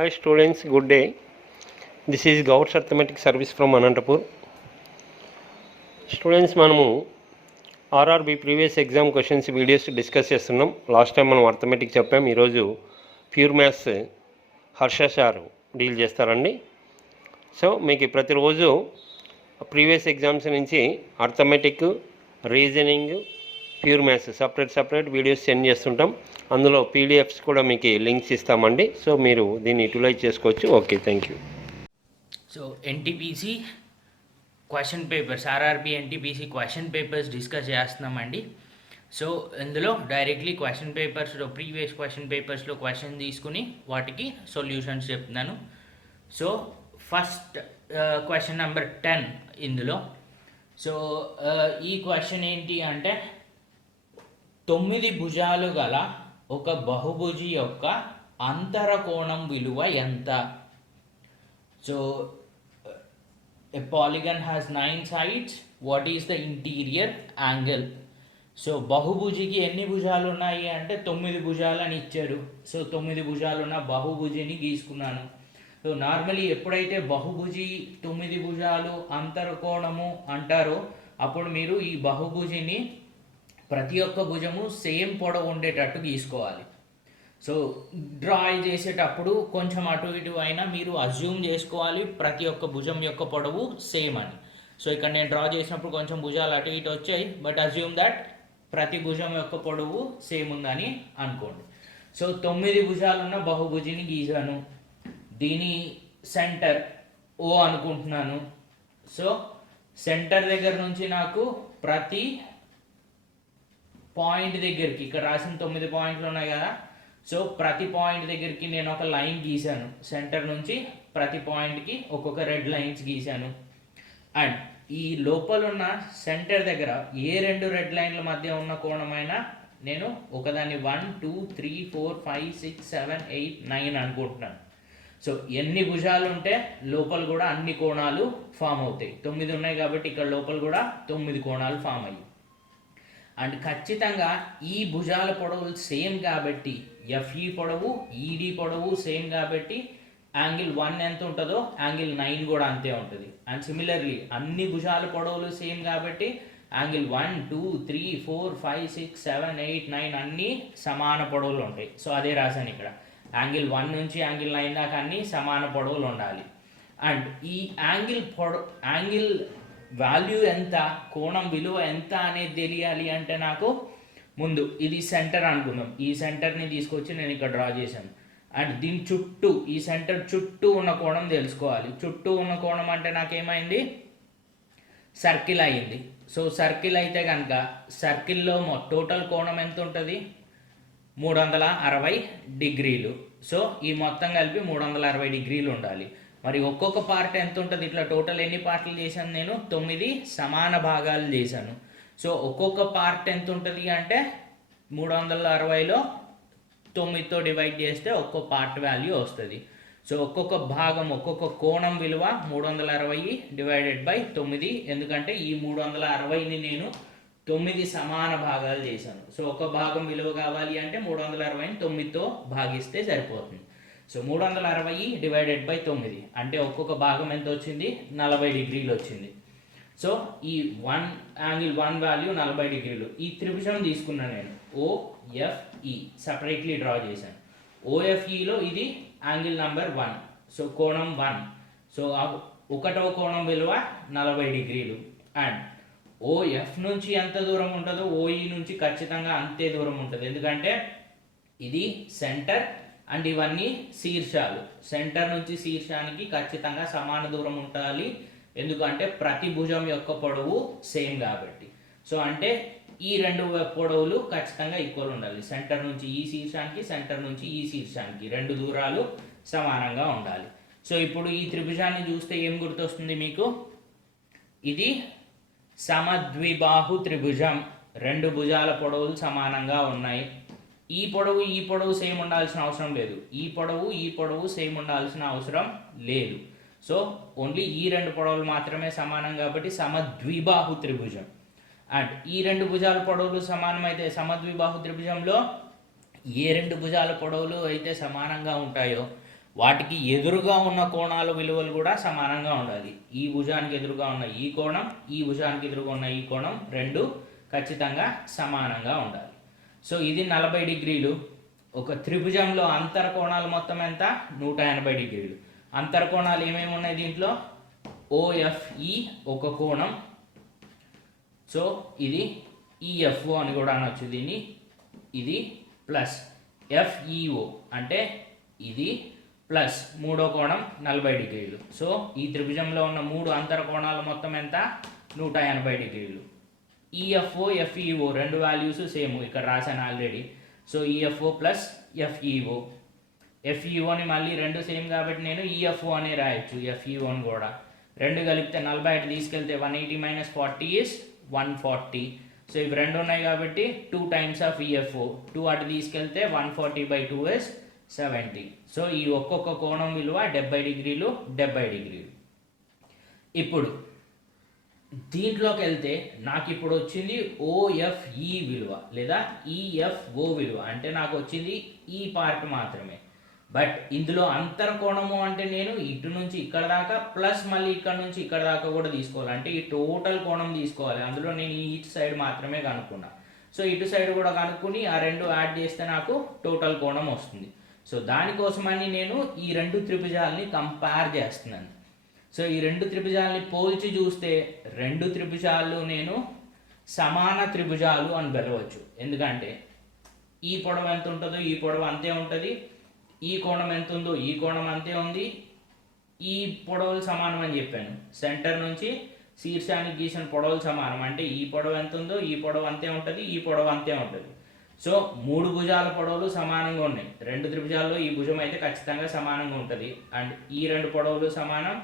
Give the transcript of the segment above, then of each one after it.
Hi students, good day. This is Gauts Arithmetic Service from Anantapur. Students మనము RRB previous exam questions videos discuss చేస్తున్నాం. Last time మనం arithmetic చెప్పాం. ఈరోజు pure maths Harsha sir deal చేస్తారండి. So మీకు ప్రతిరోజు previous exams నుంచి arithmetic, reasoning, pure maths separate videos send చేస్తుంటాం. అందులో పీడిఎఫ్స్ కూడా మీకు లింక్స్ ఇస్తామండి. సో మీరు దీన్ని యూటిలైజ్ చేసుకోవచ్చు. Okay, thank you. So NTPC question papers, RRB NTPC question papers discuss చేస్తున్నామండి. సో ఇందులో డైరెక్ట్లీ క్వశ్చన్ పేపర్స్లో, ప్రీవియస్ క్వశ్చన్ పేపర్స్లో క్వశ్చన్ తీసుకుని వాటికి సొల్యూషన్స్ చెప్తున్నాను. సో ఫస్ట్ క్వశ్చన్ నెంబర్ 10 ఇందులో. సో ఈ క్వశ్చన్ ఏంటి అంటే 9 భుజాలు గల ఒక బహుభుజి యొక్క అంతర కోణం విలువ ఎంత? So a polygon has 9 sides. What is the interior angle? So బహుభుజికి ఎన్ని భుజాలు ఉన్నాయి అంటే 9 భుజాలు అని ఇచ్చారు. సో 9 భుజాలు ఉన్న బహుభుజిని గీసుకున్నాను. సో నార్మలీ ఎప్పుడైతే బహుభుజి 9 భుజాలు అంతరకోణము అంటారో అప్పుడు మీరు ఈ బహుభుజిని ప్రతి ఒక్క భుజము సేమ్ పొడవు ఉండేటట్టు గీసుకోవాలి. సో డ్రా చేసేటప్పుడు కొంచెం అటు ఇటు అయినా మీరు అజ్యూమ్ చేసుకోవాలి ప్రతి ఒక్క భుజం యొక్క పొడవు సేమ్ అని. సో ఇక్కడ నేను డ్రా చేసినప్పుడు కొంచెం భుజాలు అటు ఇటు వచ్చాయి, బట్ అజ్యూమ్ దట్ ప్రతి భుజం యొక్క పొడవు సేమ్ ఉందని అనుకోండి. సో 9 భుజాలు ఉన్న బహుభుజిని గీసాను. దీని సెంటర్ ఓ అనుకుంటున్నాను. సో సెంటర్ దగ్గర నుంచి నాకు ప్రతి పాయింట్ దగ్గరికి, ఇక్కడ రాసిన 9 పాయింట్లు ఉన్నాయి కదా, సో ప్రతి పాయింట్ దగ్గరికి నేను ఒక లైన్ గీశాను. సెంటర్ నుంచి ప్రతి పాయింట్కి ఒక్కొక్క రెడ్ లైన్స్ గీశాను. అండ్ ఈ లోపల ఉన్న సెంటర్ దగ్గర ఏ 2 రెడ్ లైన్ల మధ్య ఉన్న కోణమైనా నేను ఒకదాన్ని 1 2 3 4 5 6 7 8 9 అనుకుంటున్నాను. సో ఎన్ని భుజాలు ఉంటే లోపల కూడా అన్ని కోణాలు ఫామ్ అవుతాయి. 9 ఉన్నాయి కాబట్టి ఇక్కడ లోపల కూడా 9 కోణాలు ఫామ్ అయ్యాయి. అండ్ ఖచ్చితంగా ఈ భుజాల పొడవులు సేమ్ కాబట్టి, ఎఫ్ఈ పొడవు, ఈడి పొడవు సేమ్ కాబట్టి యాంగిల్ 1 ఎంత ఉంటుందో యాంగిల్ 9 కూడా అంతే ఉంటుంది. అండ్ సిమిలర్లీ అన్ని భుజాల పొడవులు సేమ్ కాబట్టి యాంగిల్ 1 2 3 4 5 6 7 8 9 అన్నీ సమాన పొడవులు ఉంటాయి. సో అదే రాశాను ఇక్కడ. యాంగిల్ 1 నుంచి యాంగిల్ 9 దాకా అన్నీ సమాన పొడవులు ఉండాలి. అండ్ ఈ యాంగిల్ వాల్యూ ఎంత, కోణం విలువ ఎంత అనేది తెలియాలి అంటే నాకు ముందు ఇది సెంటర్ అనుకుందాం. ఈ సెంటర్ని తీసుకొచ్చి నేను ఇక్కడ డ్రా చేశాను. అండ్ దీని చుట్టూ, ఈ సెంటర్ చుట్టూ ఉన్న కోణం తెలుసుకోవాలి. చుట్టూ ఉన్న కోణం అంటే నాకేమైంది, సర్కిల్ అయ్యింది. సో సర్కిల్ అయితే కనుక సర్కిల్లో టోటల్ కోణం ఎంత ఉంటుంది, 360 డిగ్రీలు. సో ఈ మొత్తం కలిపి 360 డిగ్రీలు ఉండాలి. మరి ఒక్కొక్క పార్ట్ ఎంత ఉంటుంది, ఇట్లా టోటల్ ఎన్ని పార్ట్లు చేశాను నేను, 9 సమాన భాగాలు చేశాను. సో ఒక్కొక్క పార్ట్ ఎంత ఉంటుంది అంటే 360లో 9తో డివైడ్ చేస్తే ఒక్కొక్క పార్ట్ వాల్యూ వస్తుంది. సో ఒక్కొక్క భాగం, ఒక్కొక్క కోణం విలువ 360 డివైడెడ్ బై 9. ఎందుకంటే ఈ 360ని నేను 9 సమాన భాగాలు చేశాను. సో ఒక భాగం విలువ కావాలి అంటే 360ని 9తో భాగిస్తే సరిపోతుంది. సో 360 డివైడెడ్ బై 9 అంటే ఒక్కొక్క భాగం ఎంత వచ్చింది, 40 డిగ్రీలు వచ్చింది. సో ఈ యాంగిల్ 1 వాల్యూ 40 డిగ్రీలు. ఈ త్రిభుజం తీసుకున్నాను నేను, ఓఎఫ్ఈ సపరేట్లీ డ్రా చేశాను. ఓఎఫ్ఈలో ఇది యాంగిల్ నెంబర్ 1, సో కోణం 1. సో ఒకటో కోణం విలువ 40 డిగ్రీలు. అండ్ ఓఎఫ్ నుంచి ఎంత దూరం ఉంటుందో ఓఈ నుంచి ఖచ్చితంగా అంతే దూరం ఉంటుంది. ఎందుకంటే ఇది సెంటర్ అండ్ ఇవన్నీ శీర్షాలు. సెంటర్ నుంచి శీర్షానికి ఖచ్చితంగా సమాన దూరం ఉండాలి. ఎందుకంటే ప్రతి భుజం యొక్క పొడవు సేమ్ కాబట్టి. సో అంటే ఈ 2 పొడవులు ఖచ్చితంగా ఈక్వల్ ఉండాలి. సెంటర్ నుంచి ఈ శీర్షానికి, సెంటర్ నుంచి ఈ శీర్షానికి 2 దూరాలు సమానంగా ఉండాలి. సో ఇప్పుడు ఈ త్రిభుజాన్ని చూస్తే ఏం గుర్తొస్తుంది మీకు, ఇది సమద్విబాహు త్రిభుజం. 2 భుజాల పొడవులు సమానంగా ఉన్నాయి. ఈ పొడవు సేమ్ ఉండాల్సిన అవసరం లేదు. ఈ పొడవు సేమ్ ఉండాల్సిన అవసరం లేదు. సో ఓన్లీ ఈ 2 పొడవులు మాత్రమే సమానం కాబట్టి సమద్విబాహు త్రిభుజం. అండ్ ఈ 2 భుజాల పొడవులు సమానమైతే సమద్విబాహు త్రిభుజంలో ఏ 2 భుజాల పొడవులు అయితే సమానంగా ఉంటాయో వాటికి ఎదురుగా ఉన్న కోణాల విలువలు కూడా సమానంగా ఉండాలి. ఈ భుజానికి ఎదురుగా ఉన్న ఈ కోణం, ఈ భుజానికి ఎదురుగా ఉన్న ఈ కోణం రెండు ఖచ్చితంగా సమానంగా ఉండాలి. సో ఇది 40 డిగ్రీలు. ఒక త్రిభుజంలో అంతర కోణాలు మొత్తం ఎంత? 180 డిగ్రీలు. అంతర కోణాలు ఏమేమి ఉన్నాయి దీంట్లో? ఓఎఫ్ఈ ఒక కోణం, సో ఇది ఈఎఫ్ఓ అని కూడా అనొచ్చు దీన్ని. ఇది ప్లస్ ఎఫ్ఈఓ అంటే ఇది ప్లస్ మూడో కోణం 40 డిగ్రీలు. సో ఈ త్రిభుజంలో ఉన్న మూడు అంతర కోణాలు మొత్తం ఎంత? 180 డిగ్రీలు. ఈఎఫ్ఓ ఎఫ్ఈఓ రెండు వాల్యూస్ సేమ్ ఇక్కడ రాశాను already. So EFO plus FEO. ఎఫ్ఈఓని మళ్ళీ రెండు సేమ్ కాబట్టి నేను ఈఎఫ్ఓ అనే రాయొచ్చు. ఎఫ్ఈఓని కూడా రెండు కలిపితే 40 అటు తీసుకెళ్తే 180 మైనస్ 40 ఈస్ 140. సో ఇవి రెండు ఉన్నాయి కాబట్టి 2 టైమ్స్ ఆఫ్ ఈఎఫ్ఓ. 2 అటు తీసుకెళ్తే 140/2 ఇస్ 70. సో ఈ ఒక్కొక్క కోణం విలువ 70 డిగ్రీలు 70 డిగ్రీలు. ఇప్పుడు దీంట్లోకి వెళ్తే నాకు ఇప్పుడు వచ్చింది ఓఎఫ్ఈ విలువ లేదా ఈఎఫ్ఓ విలువ, అంటే నాకు వచ్చింది ఈ పార్ట్ మాత్రమే. బట్ ఇందులో అంతర కోణము అంటే నేను ఇటు నుంచి ఇక్కడ దాకా ప్లస్ మళ్ళీ ఇక్కడ నుంచి ఇక్కడ దాకా కూడా తీసుకోవాలి, అంటే ఈ టోటల్ కోణం తీసుకోవాలి. అందులో నేను ఇటు సైడ్ మాత్రమే కనుక్కున్నా. సో ఇటు సైడ్ కూడా కనుక్కుని ఆ రెండు యాడ్ చేస్తే నాకు టోటల్ కోణం వస్తుంది. సో దానికోసమని నేను ఈ రెండు త్రిభుజాలని కంపేర్ చేస్తున్నాను. సో ఈ రెండు త్రిభుజాలని పోల్చి చూస్తే రెండు త్రిభుజాలు నేను సమాన త్రిభుజాలు అని పిలవచ్చు. ఎందుకంటే ఈ పొడవు ఎంత ఉంటుందో ఈ పొడవు అంతే ఉంటుంది, ఈ కోణం ఎంత ఉందో ఈ కోణం అంతే ఉంది, ఈ పొడవులు సమానం అని చెప్పాను. సెంటర్ నుంచి శీర్షానికి గీసిన పొడవులు సమానం అంటే ఈ పొడవు ఎంత ఉందో ఈ పొడవు అంతే ఉంటుంది, ఈ పొడవు అంతే ఉంటుంది. సో మూడు భుజాల పొడవులు సమానంగా ఉన్నాయి. రెండు త్రిభుజాల్లో ఈ భుజం అయితే ఖచ్చితంగా సమానంగా ఉంటుంది. అండ్ ఈ రెండు పొడవులు సమానం,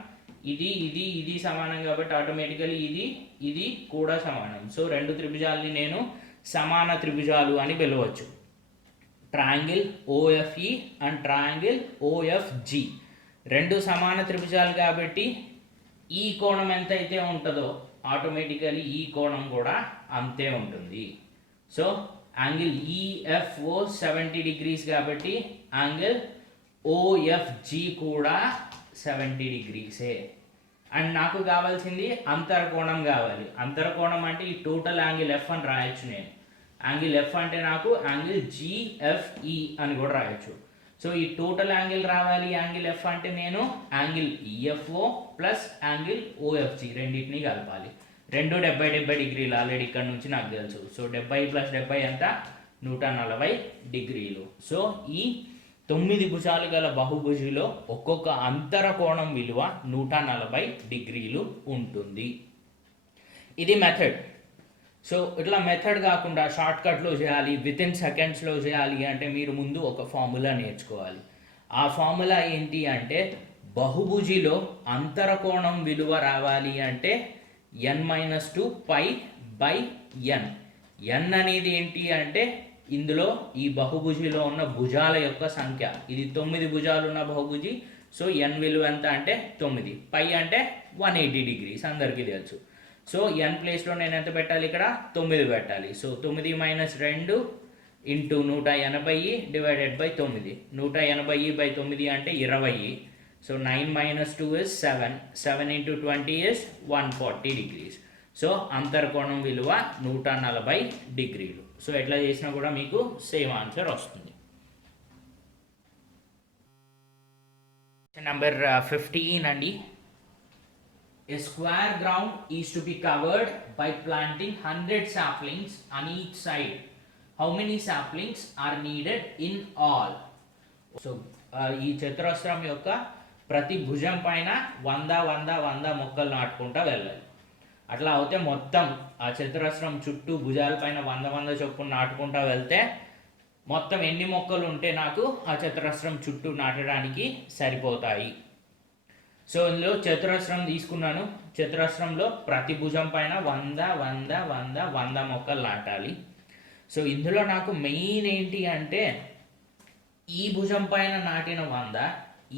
ఇది ఇది ఇది సమానం కాబట్టి ఆటోమేటికలీ ఇది ఇది కూడా సమానం. సో రెండు త్రిభుజాలని నేను సమాన త్రిభుజాలు అని పిలవచ్చు. ట్రయాంగిల్ ఓఎఫ్ఈ అండ్ ట్రయాంగిల్ ఓఎఫ్జి రెండు సమాన త్రిభుజాలు కాబట్టి ఈ కోణం ఎంత అయితే ఉంటుందో ఆటోమేటికలీ ఈ కోణం కూడా అంతే ఉంటుంది. సో యాంగిల్ ఈఎఫ్ఓ 70 డిగ్రీస్ కాబట్టి యాంగిల్ ఓఎఫ్జి కూడా 70 డిగ్రీసే. అండ్ నాకు కావాల్సింది అంతర కోణం కావాలి. అంతర కోణం అంటే ఈ టోటల్ యాంగిల్ ఎఫ్ అని రాయొచ్చు నేను. యాంగిల్ ఎఫ్ అంటే నాకు యాంగిల్ జిఎఫ్ఈ అని కూడా రాయొచ్చు. సో ఈ టోటల్ యాంగిల్ రావాలి యాంగిల్ ఎఫ్ అంటే నేను యాంగిల్ ఈఎఫ్ఓ ప్లస్ యాంగిల్ ఓఎఫ్జి రెండింటిని కలపాలి. రెండు 70 డిగ్రీలు ఆల్రెడీ ఇక్కడ నుంచి నాకు తెలుసు. సో 70 + 70 ఎంత? 140 డిగ్రీలు. సో ఈ 9 భుజాలు గల బహుభుజిలో ఒక్కొక్క అంతర కోణం విలువ 140 డిగ్రీలు ఉంటుంది. ఇది మెథడ్. సో ఇట్లా మెథడ్ కాకుండా షార్ట్కట్లో చేయాలి, వితిన్ సెకండ్స్లో చేయాలి అంటే మీరు ముందు ఒక ఫార్ములా నేర్చుకోవాలి. ఆ ఫార్ములా ఏంటి అంటే బహుభుజిలో అంతర కోణం విలువ రావాలి అంటే n-2π/n. n అనేది ఏంటి అంటే ఇందులో ఈ బహుభుజిలో ఉన్న భుజాల యొక్క సంఖ్య. ఇది 9 భుజాలు ఉన్న బహుభుజి. సో n విలువ ఎంత అంటే 9. పై అంటే 180 డిగ్రీస్ అందరికీ తెలుసు. సో n ప్లేస్లో నేను ఎంత పెట్టాలి? ఇక్కడ 9 పెట్టాలి. So 9 - 2 into 180 divided by 9. 180/9 అంటే 20. So 9 - 2 is 7. 7 × 20 is 140 degrees. So అంతర్కోణం విలువ 140 డిగ్రీలు. సో ఎట్లా చేసినా కూడా మీకు సేమ్ ఆన్సర్ వస్తుంది. నెంబర్ 15 అండి. A square ground is to be covered by planting 100 saplings on each side. How many saplings are needed in all? So ఈ చతురస్రం యొక్క ప్రతి భుజం పైన 100 మొక్కలు నాటుకుంటా వెళ్ళాలి. అట్లా అయితే మొత్తం ఆ చతురస్రం చుట్టూ భుజాల పైన 100 చొప్పున నాటుకుంటా వెళ్తే మొత్తం ఎన్ని మొక్కలు ఉంటే నాకు ఆ చతురస్రం చుట్టూ నాటడానికి సరిపోతాయి? సో ఇందులో చతురస్రం తీసుకున్నాను. చతురస్రంలో ప్రతి భుజం పైన 100 మొక్కలు నాటాలి. సో ఇందులో నాకు మెయిన్ ఏంటి అంటే ఈ భుజం పైన నాటిన 100,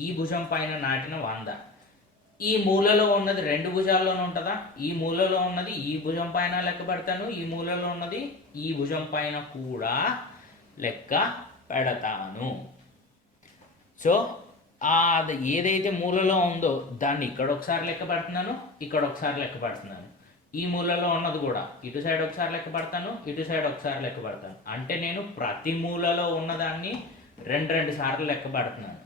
ఈ భుజం పైన నాటిన 100. ఈ మూలలో ఉన్నది రెండు భుజాల్లోనే ఉంటుందా? ఈ మూలలో ఉన్నది ఈ భుజం పైన లెక్క పెడతాను, ఈ మూలలో ఉన్నది ఈ భుజం పైన కూడా లెక్క పెడతాను. సో అది ఏదైతే మూలలో ఉందో దాన్ని ఇక్కడ ఒకసారి లెక్క పెడుతున్నాను, ఇక్కడ ఒకసారి లెక్క పెడుతున్నాను. ఈ మూలలో ఉన్నది కూడా ఇటు సైడ్ ఒకసారి లెక్క పెడతాను, ఇటు సైడ్ ఒకసారి లెక్క పెడతాను. అంటే నేను ప్రతి మూలలో ఉన్నదాన్ని రెండు సార్లు లెక్క పెడుతున్నాను.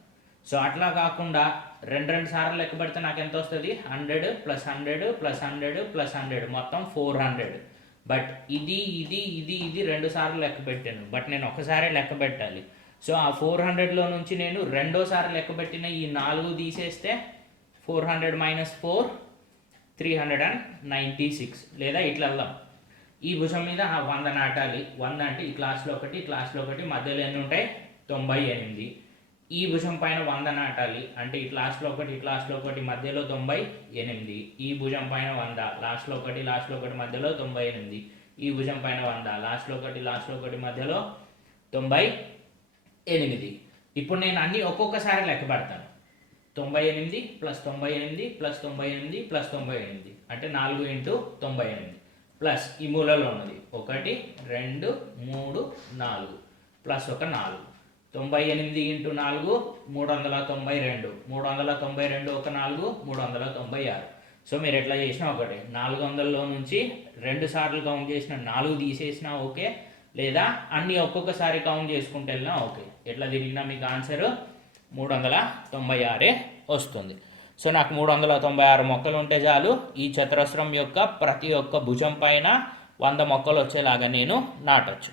సో అట్లా కాకుండా రెండు సార్లు లెక్క పెడితే నాకు ఎంత వస్తుంది? 100 + 100 + 100 + 100 మొత్తం 400. బట్ ఇది 2 సార్లు లెక్క పెట్టాను. బట్ నేను ఒకసారి లెక్క పెట్టాలి. సో ఆ 400లో నుంచి నేను రెండోసారి లెక్క పెట్టిన ఈ 4 తీసేస్తే 400 - 4 396. లేదా ఇట్లా వెళ్దాం. ఈ భుజం మీద 100 నాటాలి. 100 అంటే ఈ క్లాస్లో ఒకటి, ఈ క్లాస్లో ఒకటి, మధ్యలో ఎన్ని ఉంటాయి? 98. ఈ భుజం పైన 100 నాటాలి. అంటే ఈ క్లాస్లో ఒకటి, ఈ క్లాస్లో ఒకటి, మధ్యలో 98. ఈ భుజం పైన 100, లాస్ట్లో ఒకటి, లాస్ట్లో ఒకటి, మధ్యలో 98. ఈ భుజం పైన 100, లాస్ట్లో ఒకటి, లాస్ట్లో ఒకటి, మధ్యలో 98. ఇప్పుడు నేను అన్ని ఒక్కొక్కసారి లెక్క పెడతాను. 98 + 98 + 98 + 98 అంటే 4 × 98 ప్లస్ ఈ మూలలో ఉన్నది 1 2 3 4 ప్లస్ ఒక 4. 98 × 4 392. 392 ఒక 4 396. సో మీరు ఎట్లా చేసినా ఒకటే. 400లో నుంచి 2 సార్లు కౌంట్ చేసిన 4 తీసేసినా ఓకే, లేదా అన్నీ ఒక్కొక్కసారి కౌంట్ చేసుకుంటూ వెళ్ళినా ఓకే. ఎట్లా తిరిగినా మీకు ఆన్సర్ 396 వస్తుంది. సో నాకు 396 మొక్కలు ఉంటే చాలు ఈ చతురస్రం యొక్క ప్రతి ఒక్క భుజం పైన 100 మొక్కలు వచ్చేలాగా నేను నాటొచ్చు.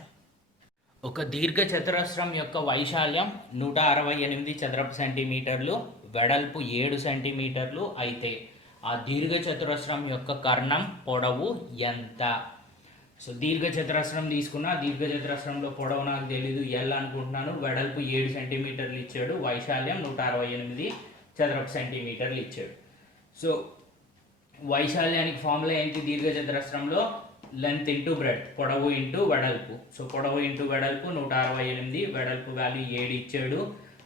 ఒక దీర్ఘ చతురస్రం యొక్క వైశాల్యం 168 చదరపు సెంటీమీటర్లు, వెడల్పు 7 సెంటీమీటర్లు అయితే ఆ దీర్ఘ చతురస్రం యొక్క కర్ణం పొడవు ఎంత? సో దీర్ఘ చతురస్రం తీసుకున్నా, దీర్ఘ చతురస్రంలో పొడవు నాకు తెలీదు, ఎల్ అనుకుంటున్నాను. వెడల్పు 7 సెంటీమీటర్లు ఇచ్చాడు, వైశాల్యం 168 చదరపు సెంటీమీటర్లు ఇచ్చాడు. సో వైశాల్యానికి ఫార్ములా ఏంటి? దీర్ఘ చతురస్రంలో లెంత్ ఇంటూ బ్రెడ్త్, పొడవు ఇంటూ వెడల్పు. సో పొడవు ఇంటూ వెడల్పు 168, వెడల్పు వాల్యూ 7 ఇచ్చాడు.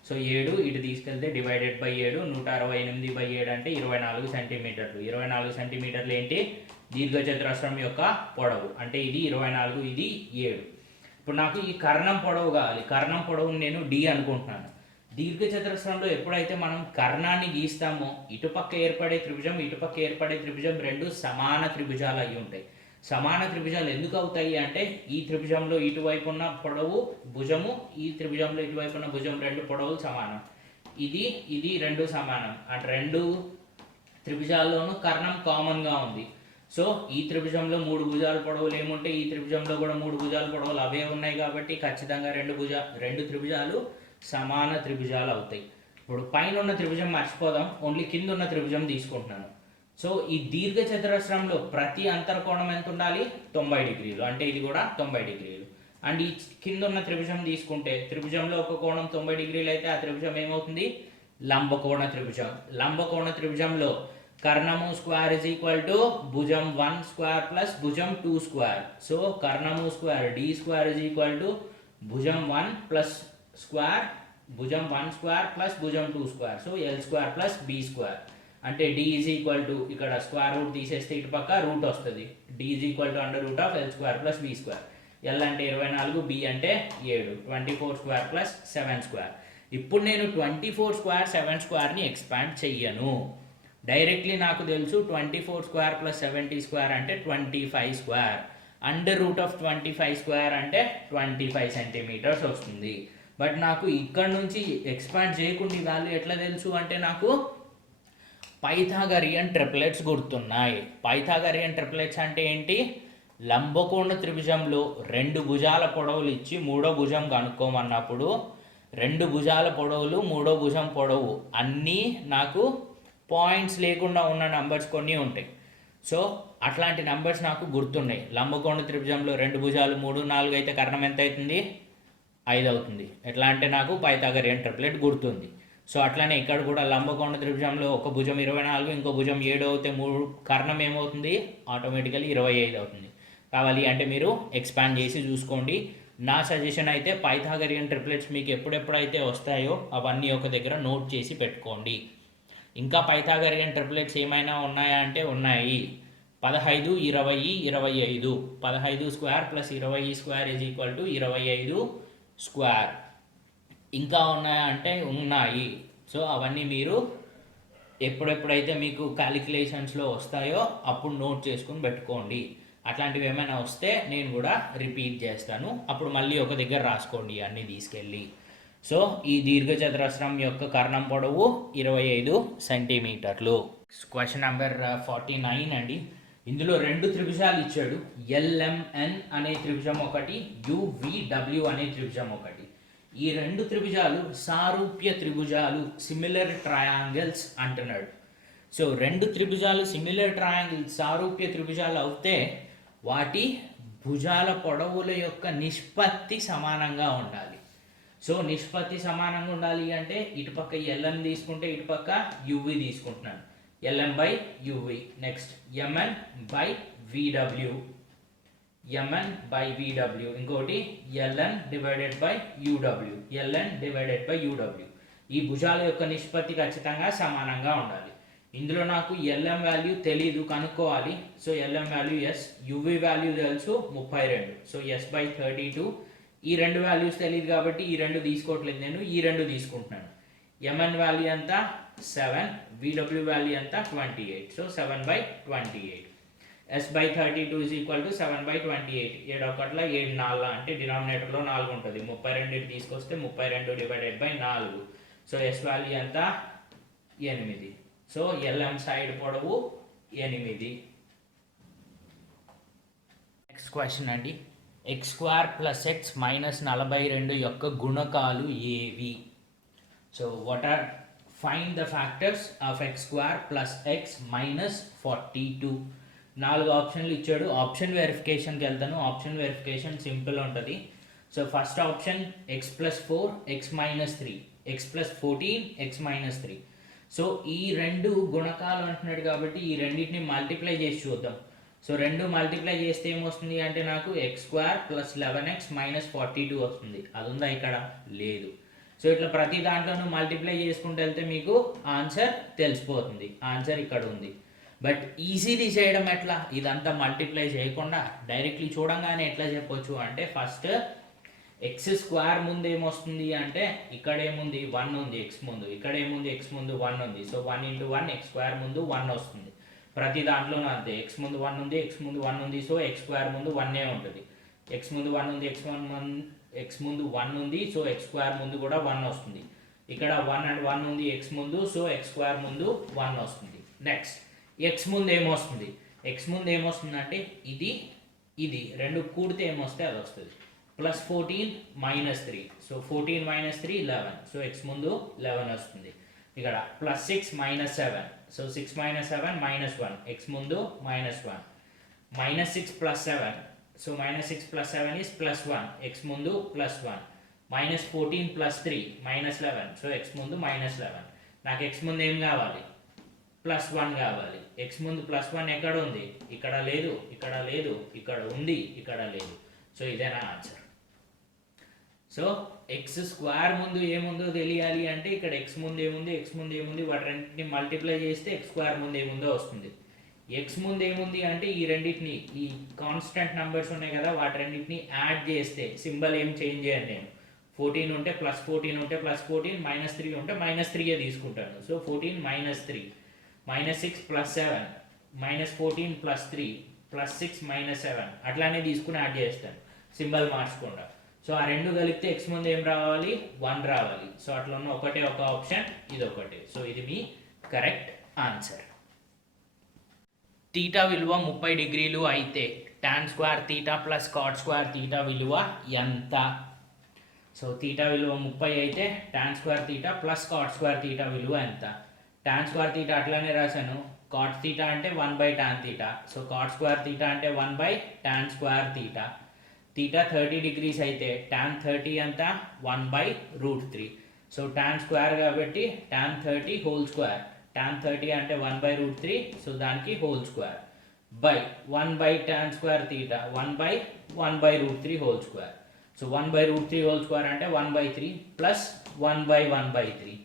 సో 7 ఇటు తీసుకెళ్తే డివైడెడ్ బై 7, 168/7 అంటే 24 సెంటీమీటర్లు. 24 సెంటీమీటర్లు ఏంటి? దీర్ఘ చతురస్రం యొక్క పొడవు. అంటే ఇది 24, ఇది 7. ఇప్పుడు నాకు ఈ కర్ణం పొడవు కావాలి. కర్ణం పొడవుని నేను డి అనుకుంటున్నాను. దీర్ఘ చతురస్రంలో ఎప్పుడైతే మనం కర్ణాన్ని గీస్తామో ఇటుపక్క ఏర్పడే త్రిభుజం, ఇటుపక్క ఏర్పడే త్రిభుజం రెండు సమాన త్రిభుజాలు అయి ఉంటాయి. సమాన త్రిభుజాలు ఎందుకు అవుతాయి అంటే ఈ త్రిభుజంలో ఇటువైపు ఉన్న పొడవు భుజము, ఈ త్రిభుజంలో ఇటువైపు ఉన్న భుజం రెండు పొడవులు సమానం. ఇది రెండు సమానం. అంటే రెండు త్రిభుజాల్లోనూ కర్ణం కామన్గా ఉంది. సో ఈ త్రిభుజంలో 3 భుజాల పొడవులు ఏముంటే ఈ త్రిభుజంలో కూడా 3 భుజాల పొడవులు అవే ఉన్నాయి కాబట్టి ఖచ్చితంగా రెండు త్రిభుజాలు సమాన త్రిభుజాలు అవుతాయి. ఇప్పుడు పైన ఉన్న త్రిభుజం మర్చిపోదాం, ఓన్లీ కింద ఉన్న త్రిభుజం తీసుకుంటున్నాను. సో ఈ దీర్ఘ చతురస్రంలో ప్రతి అంతర్కోణం ఎంత ఉండాలి? 90 డిగ్రీలు. అంటే ఇది కూడా 90 డిగ్రీలు. అండ్ ఈ కింద ఉన్న త్రిభుజం తీసుకుంటే త్రిభుజంలో ఒక కోణం 90 డిగ్రీలు అయితే ఆ త్రిభుజం ఏమవుతుంది? లంబకోణ త్రిభుజం. లంబకోణ త్రిభుజంలో కర్ణము స్క్వేర్ ఇజ్ ఈక్వల్ టు భుజం 1 స్క్వేర్ ప్లస్ భుజం 2 స్క్వేర్. సో కర్ణము square D square is equal to భుజం 1 ప్లస్ స్క్వేర్ భుజం 1 స్క్వేర్ ప్లస్ భుజం 2 square. So L square plus B square. అంటే డి ఈజ్ ఈక్వల్ టు ఇక్కడ స్క్వేర్ రూట్ తీసేస్తే ఇటు పక్క రూట్ వస్తుంది. D is equal to √L square plus B square. L అంటే 24, బి అంటే 7, 24 స్క్వేర్ ప్లస్ 7 స్క్వేర్. ఇప్పుడు నేను 24 స్క్వేర్ 7 స్క్వేర్ని ఎక్స్పాండ్ చెయ్యను. డైరెక్ట్లీ నాకు తెలుసు 24 స్క్వేర్ ప్లస్ 70 స్క్వేర్ అంటే 25 స్క్వేర్. √25 స్క్వేర్ అంటే 25 సెంటీమీటర్స్ వస్తుంది. బట్ నాకు ఇక్కడ నుంచి ఎక్స్పాండ్ చేయకుండా ఈ వాల్యూ ఎట్లా తెలుసు అంటే నాకు పైథాగరియన్ ట్రిప్లెట్స్ గుర్తున్నాయి. పైథాగరియన్ ట్రిప్లెట్స్ అంటే ఏంటి? లంబకోణ త్రిభుజంలో 2 భుజాల పొడవులు ఇచ్చి 3వ భుజం కనుక్కోమన్నప్పుడు 2 భుజాల పొడవులు 3వ భుజం పొడవు అన్నీ నాకు పాయింట్స్ లేకుండా ఉన్న నంబర్స్ కొన్ని ఉంటాయి. సో అట్లాంటి నంబర్స్ నాకు గుర్తున్నాయి. లంబకోణ త్రిభుజంలో 2 భుజాలు 3, 4 అయితే కర్ణం ఎంత అవుతుంది? 5 అవుతుంది. ఎట్లా అంటే నాకు పైథాగరియన్ ట్రిప్లెట్ గుర్తుంది. సో అట్లానే ఇక్కడ కూడా లంబకోణ త్రిభుజంలో ఒక భుజం 24, ఇంకో భుజం 7 అవుతే కర్ణం ఏమవుతుంది? ఆటోమేటికలీ 25 అవుతుంది. కావాలి అంటే మీరు ఎక్స్పాండ్ చేసి చూసుకోండి. నా సజెషన్ అయితే పైథాగరియన్ ట్రిప్లెట్స్ మీకు ఎప్పుడెప్పుడైతే వస్తాయో అవన్నీ ఒక దగ్గర నోట్ చేసి పెట్టుకోండి. ఇంకా పైథాగరియన్ ట్రిప్లెట్స్ ఏమైనా ఉన్నాయా అంటే ఉన్నాయి. 15, 20, 25. 15 square plus 20 square is equal to 25 square. ఇంకా ఉన్నాయా అంటే ఉన్నాయి. సో అవన్నీ మీరు ఎప్పుడెప్పుడైతే మీకు క్యాలిక్యులేషన్స్లో వస్తాయో అప్పుడు నోట్ చేసుకుని పెట్టుకోండి. అట్లాంటివి ఏమైనా వస్తే నేను కూడా రిపీట్ చేస్తాను, అప్పుడు మళ్ళీ ఒక దగ్గర రాసుకోండి అన్నీ తీసుకెళ్ళి. సో ఈ దీర్ఘచతురస్రం యొక్క కర్ణం పొడవు 25 సెంటీమీటర్లు. క్వశ్చన్ నెంబర్ 49 అండి. ఇందులో రెండు త్రిభుజాలు ఇచ్చాడు. ఎల్ఎంఎన్ అనే త్రిభుజం ఒకటి, యువిడబ్ల్యూ అనే త్రిభుజం ఒకటి. ఈ రెండు త్రిభుజాలు సారూప్య త్రిభుజాలు, సిమిలర్ ట్రయాంగిల్స్ అంటున్నాడు. సో రెండు త్రిభుజాలు సిమిలర్ ట్రయాంగిల్స్, సారూప్య త్రిభుజాలు అవుతే వాటి భుజాల పొడవుల యొక్క నిష్పత్తి సమానంగా ఉండాలి. సో నిష్పత్తి సమానంగా ఉండాలి అంటే ఇటుపక్క ఎల్ఎం తీసుకుంటే ఇటుపక్క యువి తీసుకుంటున్నాను. LM by UV. Next MN by VW, MN by VW. ఇంకోటి LN divided by UW, LN divided by UW. ఈ భుజాల యొక్క నిష్పత్తి ఖచ్చితంగా సమానంగా ఉండాలి. ఇందులో నాకు ఎల్ఎం వాల్యూ తెలీదు, కనుక్కోవాలి. So LM value S, UV value తెలుసు 32. So S by 32. ఈ రెండు వాల్యూస్ తెలియదు కాబట్టి ఈ రెండు తీసుకోవట్లేదు, నేను ఈ రెండు తీసుకుంటున్నాను. ఎంఎన్ వాల్యూ ఎంత 7, విడబ్ల్యూ వాల్యూ ఎంత 28. So 7/28. S by 32 is equal to 7/28. 7 ఒకట్ల 7 4 అంటే డినామినేటర్లో 4 ఉంటుంది. 32 తీసుకొస్తే 32 divided by 4. So S value ఎంత 8. సో ఎల్ఎం సైడ్ పొడవు 8. నెక్స్ట్ క్వశ్చన్ అండి. x² + x - 42 యొక్క గుణకాలు ఏవి? So what are find the factors of x² + x - 42. 4 ఆప్షన్లు ఇచ్చాడు. ఆప్షన్ వెరిఫికేషన్కి వెళ్తాను. ఆప్షన్ వెరిఫికేషన్ సింపుల్ ఉంటుంది. So first option x + 4 x - 3, x + 14 x - 3. So ఈ రెండు గుణకాలు అంటున్నాడు కాబట్టి ఈ రెండింటిని మల్టిప్లై చేసి చూద్దాం. సో రెండు మల్టిప్లై చేస్తే ఏమొస్తుంది అంటే నాకు x² + 11x - 42 వస్తుంది. అది ఉందా ఇక్కడ? లేదు. సో ఇట్లా ప్రతి దాంట్లోనూ మల్టిప్లై చేసుకుంటూ వెళ్తే మీకు ఆన్సర్ తెలిసిపోతుంది. ఆన్సర్ ఇక్కడ ఉంది. బట్ ఈజీలీ చేయడం ఎట్లా? ఇదంతా మల్టిప్లై చేయకుండా డైరెక్ట్లీ చూడంగానే ఎట్లా చెప్పొచ్చు అంటే ఫస్ట్ x² ముందు ఏమొస్తుంది అంటే ఇక్కడ ఏముంది 1 ఉంది x ముందు, ఇక్కడ ఏముంది x ముందు 1 ఉంది. సో 1 × 1 x² ముందు 1 వస్తుంది. ప్రతి దాంట్లోనూ అంతే. x ముందు 1 ఉంది, x ముందు 1 ఉంది. సో x² ముందు 1 ఉంటుంది. x ముందు 1 ఉంది, x ముందు 1 ఉంది. సో x² ముందు కూడా 1 వస్తుంది. ఇక్కడ 1 and 1 ఉంది x ముందు. సో x² ముందు 1 వస్తుంది. నెక్స్ట్ x ముందు ఏమొస్తుంది? x ముందు ఏమొస్తుంది అంటే ఇది రెండు కూడితే ఏమొస్తే అది వస్తుంది. +14 - 3. సో 14 - 3 11. సో x ముందు 11 వస్తుంది. ఇక్కడ +6 - 7. సో 6 - 7 -1. x ముందు -1. -6 + 7. So -6 + 7 is +1. x ముందు +1. -14 + 3 -11. సో x ముందు -11. నాకు x ముందు ఏం కావాలి? +1 కావాలి. x ముందు +1 ఎక్కడ ఉంది? ఇక్కడ లేదు, ఇక్కడ లేదు, ఇక్కడ ఉంది, ఇక్కడ లేదు. సో ఇదేనా ఆన్సర్. సో x² ముందు ఏముందో తెలియాలి అంటే ఇక్కడ x ముందు ఏముంది, x ముందు ఏముంది, వాటి రెండింటిని మల్టిప్లై చేస్తే x² ముందు ఏముందో వస్తుంది. x ముందు ఏముంది అంటే ఈ రెండింటిని, ఈ కాన్స్టెంట్ నెంబర్స్ ఉన్నాయి కదా వాటి రెండింటిని యాడ్ చేస్తే సింబల్ ఏం చేంజ్ చేయను నేను. 14 ఉంటే +14 ఉంటే +14, -3 ఉంటే -3 తీసుకుంటాను. సో 14 - 3, -6 + 7, -14 + 3, +6 - 7 అట్లానే తీసుకుని యాడ్ చేస్తాను సింబల్ మార్చకుండా. సో ఆ రెండు కలిపితే x ముందు ఏం రావాలి? 1 రావాలి. సో అట్లా ఉన్న ఒకటే ఒక ఆప్షన్ ఇది ఒకటే. సో ఇది మీ కరెక్ట్ ఆన్సర్. తీటా విలువ 30 డిగ్రీలు అయితే tan² θ + cot² θ విలువ ఎంత? సో తీటా విలువ 30 అయితే tan² θ + cot² θ విలువ ఎంత? tan² θ అట్లానే రాశాను. cot θ అంటే 1/tan θ. సో cot² θ అంటే 1/tan² θ. తీటా 30 డిగ్రీస్ అయితే tan 30 అంతా 1/√3. సో tan² కాబట్టి tan 30 హోల్ స్క్వేర్. tan 30 అంటే 1/√3. సో దానికి whole square by 1/tan² θ 1/1/√3 whole square. So 1/√3 whole square అంటే 1/3 ప్లస్ 1/1/3.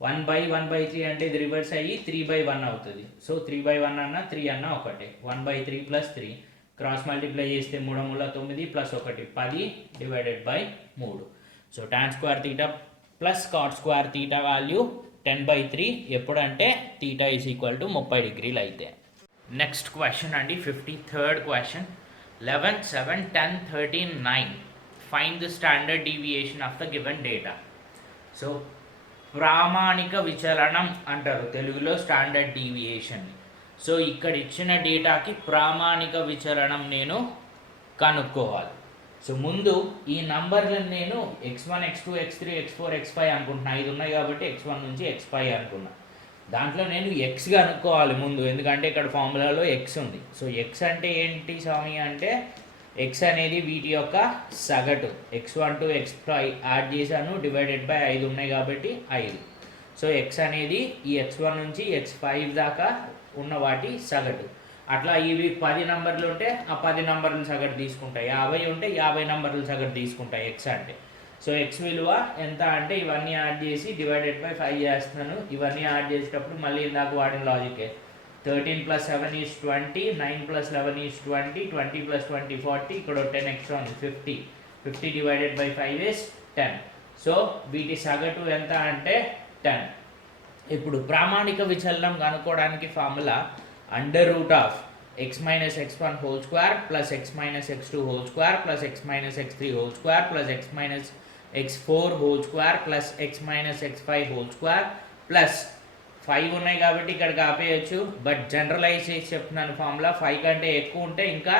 1/1/3 అంటే ఇది రివర్స్ అయ్యి 3/1 అవుతుంది. సో 3/1 అన్న 3 అన్న ఒకటే. 1/3 + 3 క్రాస్ మల్టిప్లై చేస్తే 3 × 9 + 1 10 divided by 3. So tan² θ + cot² θ value 10/3 ఎప్పుడంటే తీటా ఈజ్ ఈక్వల్ టు 30 డిగ్రీలు అయితే. నెక్స్ట్ క్వశ్చన్ అండి, 53rd question. 11, 7, 10, 13, 9 find the standard deviation of the given data. So ప్రామాణిక విచలనం అంటారు తెలుగులో స్టాండర్డ్ డీవియేషన్. సో ఇక్కడ ఇచ్చిన డేటాకి ప్రామాణిక విచలనం నేను కనుక్కోవాలి. సో ముందు ఈ నంబర్లను నేను x1, x2, x3, x4, x5 అనుకుంటున్నా. 5 ఉన్నాయి కాబట్టి x1 నుంచి x5 అనుకున్నా. దాంట్లో నేను x కనుక్కోవాలి ముందు, ఎందుకంటే ఇక్కడ ఫార్ములాలో x ఉంది. సో x అంటే ఏంటి స్వామి అంటే x అనేది వీటి యొక్క సగటు. x1 టు x5 యాడ్ చేశాను, డివైడెడ్ బై 5 ఉన్నాయి కాబట్టి 5. సో x అనేది ఈ x1 నుంచి x5 దాకా ఉన్న వాటి సగటు. అట్లా ఇవి 10 నంబర్లు ఉంటే ఆ 10 నంబర్ల సగటు తీసుకుంటాయి, 50 ఉంటే 50 నంబర్ల సగటు తీసుకుంటాయి x అంటే. సో x విలువ ఎంత అంటే ఇవన్నీ యాడ్ చేసి డివైడెడ్ బై 5 చేస్తున్నాను. ఇవన్నీ యాడ్ చేసేటప్పుడు మళ్ళీ ఇందాక వాడిన లాజికే 13 + 7 = 20, 9 + 11 = 20, 20 + 20 40, ఇక్కడ 10 ఎక్స్ట్రా ఉంది 50. 50 డివైడెడ్ బై 5 = 10. సో వీటి సగటు ఎంత అంటే 10. ఇప్పుడు ప్రామాణిక విచలనం కనుక్కోవడానికి formula √(x - x1) whole square plus x - x2 whole square plus x - x3 whole square plus x - x4 whole square plus x - x5 whole square plus 5 ఉన్నాయి కాబట్టి ఇక్కడికి ఆపేయచ్చు. బట్ జనరలైజ్ చేసి చెప్తున్నాను ఫార్ములా. 5 కంటే ఎక్కువ ఉంటే ఇంకా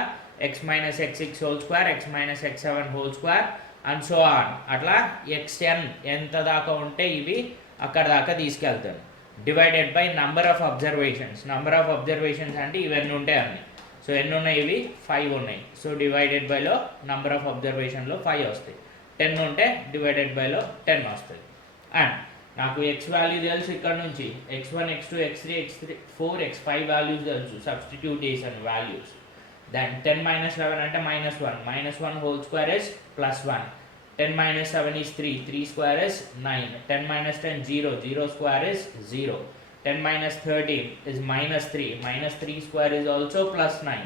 x - x6 whole square, x - x7 whole square and so on. అట్లా xn ఎంత దాకా ఉంటే ఇవి అక్కడ దాకా తీసుకెళ్తాను. Divided by number of observations. Number of observations అంటే ఇవన్నీ ఉంటాయి అన్ని. సో ఎన్ని ఉన్నాయి? ఇవి 5 ఉన్నాయి. సో డివైడెడ్ బైలో నంబర్ ఆఫ్ అబ్జర్వేషన్లో 5 వస్తాయి. 10 ఉంటే డివైడెడ్ బైలో 10 వస్తుంది. అండ్ నాకు x వాల్యూ తెలుసు ఇక్కడ నుంచి. x1, x2, x3, x4, x5 values తెలుసు. సబ్స్టిట్యూట్ చేశాను వాల్యూస్. దెన్ 10 - 11 అంటే -1. -1 whole square is +1. 10 - 7 is 3. 3 square is 9. 10 - 10 0. 0 square is 0. 10 - 13 is -3. -3 square is also +9.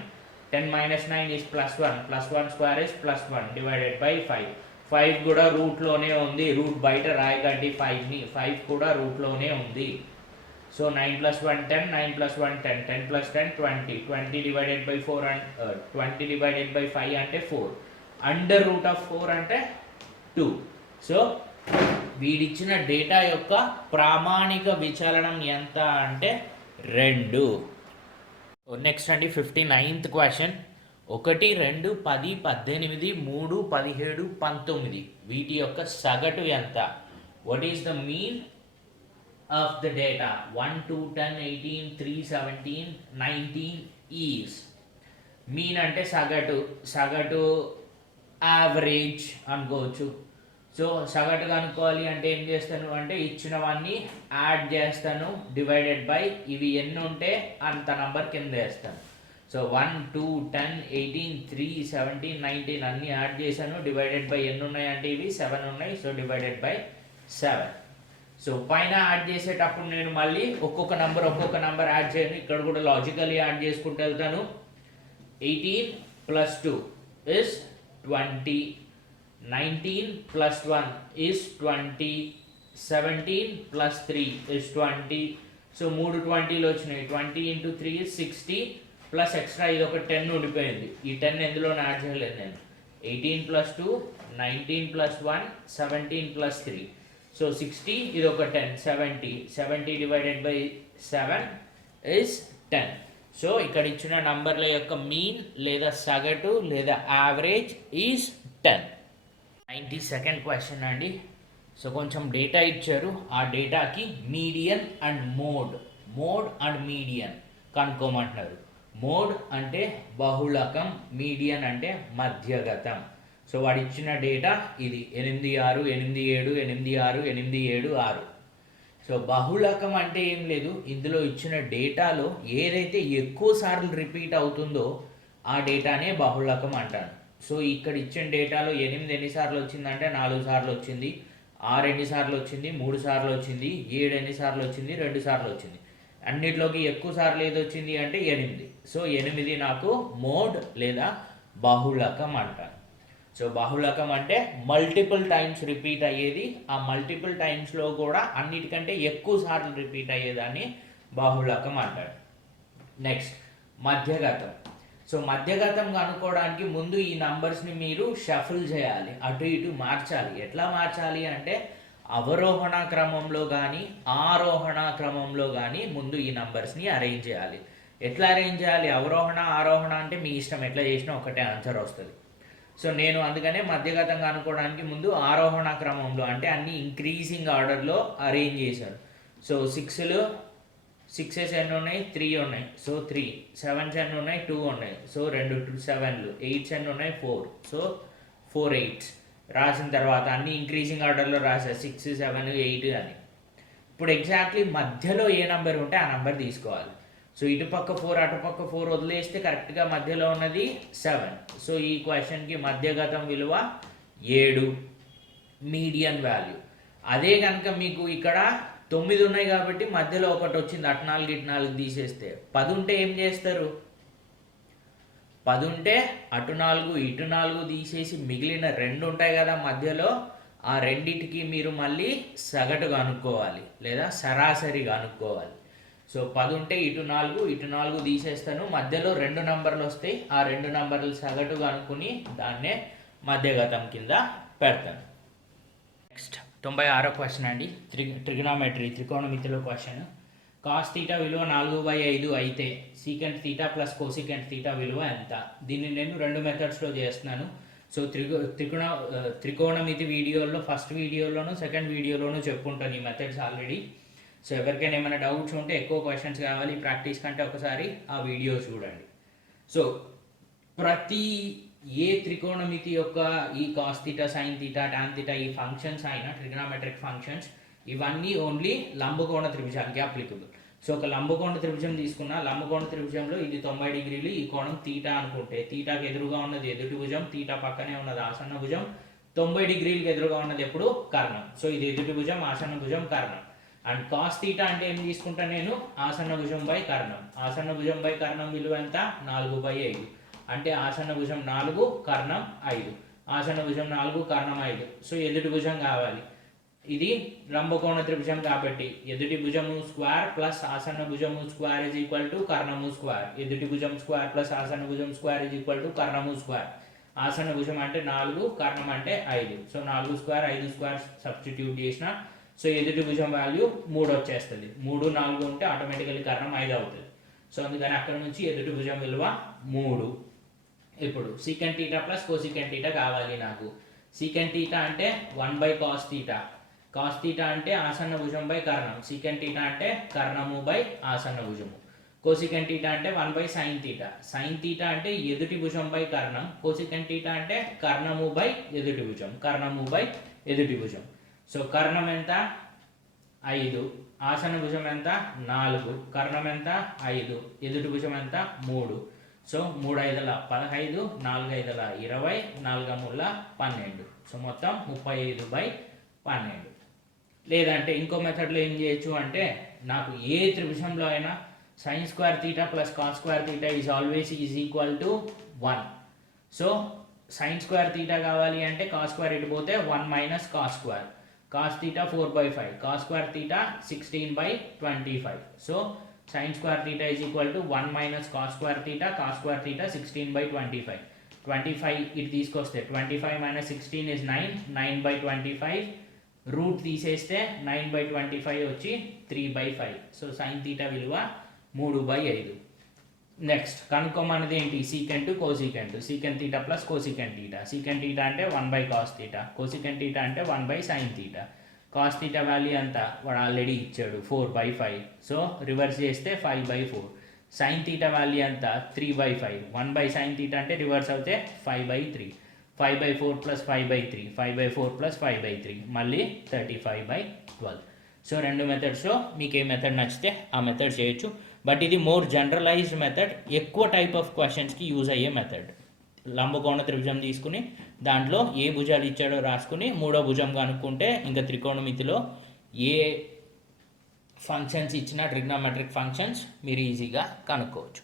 10 - 9 is +1. +1 square is +1 divided by 5. 5 కూడా రూట్లోనే ఉంది. రూట్ బయట రాయకండి 5ని. 5 కూడా రూట్లోనే ఉంది. So 9 + 1 10. 9 + 1 10. 10 + 10 20. 20 divided by 4 and 20 divided by 5 అంటే 4. √4 అంటే 2. సో వీడిచ్చిన డేటా యొక్క ప్రామాణిక విచలనం ఎంత అంటే 2. నెక్స్ట్ అండి 59th క్వశ్చన్. 1, 2, 10, 18, 3, 17, 19 వీటి యొక్క సగటు ఎంత? What is the mean of the data? 1, 2, 10, 18, 3, 17, 19 is. Mean అంటే సగటు యావరేజ్ అనుకోవచ్చు. సో సగటు కనుక్కోవాలి అంటే ఏం చేస్తాను అంటే ఇచ్చినవన్నీ యాడ్ చేస్తాను, డివైడెడ్ బై ఇవి ఎన్ని ఉంటే అంత నంబర్ కింద వేస్తాను. సో 1, 2, 10, 18, 3, 17, 19 అన్నీ యాడ్ చేశాను, డివైడెడ్ బై ఎన్ని ఉన్నాయి అంటే ఇవి 7 ఉన్నాయి. So divided by 7. సో పైన యాడ్ చేసేటప్పుడు నేను మళ్ళీ ఒక్కొక్క నంబర్ యాడ్ చేయను. ఇక్కడ కూడా లాజికల్లీ యాడ్ చేసుకుంటూ వెళ్తాను. 18 + 2 is 20. 19 + 1 is 20. 17 + 3 is 20. సో 3 20లు వచ్చినాయి. 20 × 3 is 60 ప్లస్ ఎక్స్ట్రా ఇది ఒక 10 ఉండిపోయింది. ఈ 10 ఎందులో యాడ్ చేయలేదు నేను. 18 + 2, 19 + 1, 17 + 3. సో 60, ఇది ఒక 10, 70. 70 డివైడెడ్ బై 7 is 10. సో ఇక్కడ ఇచ్చిన నంబర్ల యొక్క మీన్ లేదా సగటు లేదా యావరేజ్ ఈజ్ 10. 92nd క్వశ్చన్ అండి. సో కొంచెం డేటా ఇచ్చారు. ఆ డేటాకి median and mode and median కనుక్కోమంటున్నారు. మోడ్ అంటే బహుళకం, మీడియన్ అంటే మధ్యగతం. సో వాడు ఇచ్చిన డేటా ఇది 8, 6, 8, 7, 8, 6, 8, 7, 6. సో బహుళకం అంటే ఏం లేదు, ఇందులో ఇచ్చిన డేటాలో ఏదైతే ఎక్కువ సార్లు రిపీట్ అవుతుందో ఆ డేటానే బహుళకం అంటాను. సో ఇక్కడ ఇచ్చిన డేటాలో 8 ఎన్నిసార్లు వచ్చిందంటే 4 సార్లు వచ్చింది. 6 ఎన్నిసార్లు వచ్చింది? 3 సార్లు వచ్చింది. 7 ఎన్నిసార్లు వచ్చింది? 2 సార్లు వచ్చింది. అన్నిట్లోకి ఎక్కువ సార్లు ఏది వచ్చింది అంటే 8. సో 8 నాకు మోడ్ లేదా బహుళకం అంటాను. సో బాహుళకం అంటే మల్టిపుల్ టైమ్స్ రిపీట్ అయ్యేది, ఆ మల్టిపుల్ టైమ్స్లో కూడా అన్నిటికంటే ఎక్కువ సార్లు రిపీట్ అయ్యేదాన్ని బాహుళకం అంటారు. నెక్స్ట్ మధ్యగతం. సో మధ్యగతం కనుక్కోవడానికి ముందు ఈ నంబర్స్ని మీరు షఫుల్ చేయాలి, అటు ఇటు మార్చాలి. ఎట్లా మార్చాలి అంటే అవరోహణ క్రమంలో కానీ ఆరోహణ క్రమంలో కానీ ముందు ఈ నంబర్స్ని అరేంజ్ చేయాలి. ఎట్లా అరేంజ్ చేయాలి? అవరోహణ ఆరోహణ అంటే మీ ఇష్టం, ఎట్లా చేసినా ఒకటే ఆన్సర్ వస్తుంది. సో నేను అందుకనే మధ్యగతం కనుక్కోవడానికి ముందు ఆరోహణ క్రమంలో అంటే అన్ని ఇంక్రీజింగ్ ఆర్డర్లో అరేంజ్ చేశాను. సో 6s ఎన్ని ఉన్నాయి? 3 ఉన్నాయి. సో 3. 7s ఎన్ని ఉన్నాయి? 2 ఉన్నాయి. సో 2 7లు. 8s ఎన్ని ఉన్నాయి? 4. సో 4 8s రాసిన తర్వాత అన్ని ఇంక్రీజింగ్ ఆర్డర్లో రాశారు, 6 7 8 అని. ఇప్పుడు ఎగ్జాక్ట్లీ మధ్యలో ఏ నెంబర్ ఉంటే ఆ నెంబర్ తీసుకోవాలి. సో ఇటుపక్క 4 అటుపక్క 4 వదిలేస్తే కరెక్ట్గా మధ్యలో ఉన్నది 7. సో ఈ క్వశ్చన్కి మధ్యగతం విలువ 7, మీడియన్ వాల్యూ. అదే కనుక మీకు ఇక్కడ 9 ఉన్నాయి కాబట్టి మధ్యలో ఒకటి వచ్చింది, అటు 4 ఇటు 4 తీసేస్తే 10 ఉంటే ఏం చేస్తారు? 10 ఉంటే అటు 4 ఇటు 4 తీసేసి మిగిలిన 2 ఉంటాయి కదా మధ్యలో, ఆ రెండిటికి మీరు మళ్ళీ సగటు కనుక్కోవాలి లేదా సరాసరి కనుక్కోవాలి. సో 10 ఉంటే ఇటు 4 ఇటు 4 తీసేస్తాను, మధ్యలో 2 నంబర్లు వస్తాయి, ఆ 2 నంబర్లు సగటు కనుక్కుని దాన్నే మధ్యగతం కింద పెడతాను. నెక్స్ట్ 96వ క్వశ్చన్ అండి, ట్రిగనామెట్రీ త్రికోణమితిలో క్వశ్చన్. కాస్ తీటా విలువ 4/5 అయితే secant theta plus cosecant theta విలువ ఎంత? దీన్ని నేను 2 మెథడ్స్లో చేస్తున్నాను. సో త్రికోణమితి వీడియోలో ఫస్ట్ వీడియోలోను సెకండ్ వీడియోలోనూ చెప్పుకుంటాను ఈ మెథడ్స్ ఆల్రెడీ. సో ఎవరికైనా ఏమైనా డౌట్స్ ఉంటే, ఎక్కువ క్వశ్చన్స్ కావాలి ప్రాక్టీస్ కంటే, ఒకసారి ఆ వీడియో చూడండి. సో ప్రతి ఏ త్రికోణమితి యొక్క ఈ cos theta sine theta tan theta ఈ ఫంక్షన్స్ అయినా ట్రిగనామెట్రిక్ ఫంక్షన్స్ ఇవన్నీ ఓన్లీ లంబకోణ త్రిభుజానికి అప్లికబుల్. సో ఒక లంబకోణ త్రిభుజం తీసుకున్న లంబకోణ త్రిభుజంలో ఇది 90 డిగ్రీలు, ఈ కోణం తీటా అనుకుంటే తీటాకి ఎదురుగా ఉన్నది ఎదుటి భుజం, తీటా పక్కనే ఉన్నది ఆసన్న భుజం, 90 డిగ్రీలకు ఎదురుగా ఉన్నది ఎప్పుడు కర్ణం. సో ఇది ఎదుటి భుజం, ఆసన్న భుజం, కర్ణం. అండ్ కాస్ తీటా అంటే ఏం తీసుకుంటాను నేను? ఆసన్న భుజం బై కర్ణం. ఆసన్న భుజం బై కర్ణం విలువ ఎంత? 4/5. అంటే ఆసన్న భుజం 4, కర్ణం 5. ఆసన్న భుజం 4, కర్ణం 5. సో ఎదుటి భుజం కావాలి. ఇది లంబకోణ త్రిభుజం కాబట్టి ఎదుటి భుజము స్క్వేర్ ప్లస్ ఆసన్న భుజము స్క్వేర్ ఇజ్ ఈక్వల్ టు కర్ణము స్క్వేర్. ఎదుటి భుజం స్క్వేర్ ప్లస్ ఆసన్న భుజం స్క్వేర్ ఇజ్ ఈక్వల్ టు కర్ణము స్క్వేర్. ఆసన్న భుజం అంటే 4, కర్ణం అంటే 5. సో 4 స్క్వేర్ 5 స్క్వేర్ సబ్స్టిట్యూట్ చేసిన సో ఎదుటి భుజం వాల్యూ 3 వచ్చేస్తుంది. 3 4 ఉంటే ఆటోమేటికల్లీ కర్ణం 5 అవుతుంది. సో అందుకని అక్కడ నుంచి ఎదుటి భుజం విలువ 3. ఇప్పుడు secant theta plus cosecant theta కావాలి నాకు. సీకెంట్ తీటా అంటే 1/cos తీటా. కాస్ తీటా అంటే ఆసన్న భుజం బై కర్ణం. సీకెంట్ తీటా అంటే కర్ణము బై ఆసన్న భుజము. కోసికెంట్ తీటా అంటే 1/sin తీటా. సైన్ తీటా అంటే ఎదుటి భుజం బై కర్ణం. కోసికెంట్ తీటా అంటే కర్ణము బై ఎదుటి భుజం. కర్ణము బై ఎదుటి భుజం. సో కర్ణం ఎంత? 5. ఆసన్న భుజం ఎంత? 4. కర్ణం ఎంత? 5. ఎదుటి భుజం ఎంత? 3. సో 3 5ల 15, 4 5ల 20, 4 3ల 12. సో మొత్తం 35/12. లేదంటే ఇంకో మెథడ్లో ఏం చేయొచ్చు అంటే, నాకు ఏ త్రిభుజంలో అయినా sin square theta plus cos square theta always equal to 1. So sin square theta కావాలి అంటే కాస్ స్క్వేర్ ఇటు పోతే 1 - cos square. Cos theta 4/5, cos square theta 16/25. So sin square theta equal to 1 - cos square theta, cos square theta 16/25. 25 ఇటు తీసుకొస్తే 25 - 16 is 9, 9/25. Route తీసేస్తే 9/25 వచ్చి 3/5. So sine theta విలువ 3/5. Next కనుక్కోమన్నది ఏంటి? Secant cosecant. Secant theta plus cosecant theta. Secant theta అంటే 1/cos theta. Cosecant theta అంటే 1/sin theta. Cos theta value ఎంత? వాడు ఆల్రెడీ ఇచ్చాడు 4/5. సో రివర్స్ చేస్తే 5/4. సైన్ తీటా వాల్యూ ఎంత? 3/5. 1/sin తీటా అంటే రివర్స్ అవుతే 5/3. 5/4 ప్లస్ 5/3. 5/4 ప్లస్ 5/3 మళ్ళీ 35/12. సో 2 మెథడ్స్లో మీకు ఏ మెథడ్ నచ్చితే ఆ మెథడ్ చేయొచ్చు. బట్ ఇది మోర్ జనరలైజ్డ్ మెథడ్, ఎక్కువ టైప్ ఆఫ్ క్వశ్చన్స్కి యూజ్ అయ్యే మెథడ్. లంబకోణ త్రిభుజం తీసుకుని దాంట్లో ఏ భుజాలు ఇచ్చాడో రాసుకుని 3వ భుజం కనుక్కుంటే ఇంకా త్రికోణమితిలో ఏ ఫంక్షన్స్ ఇచ్చినా ట్రిగ్నోమెట్రిక్ ఫంక్షన్స్ మీరు ఈజీగా కనుక్కోవచ్చు.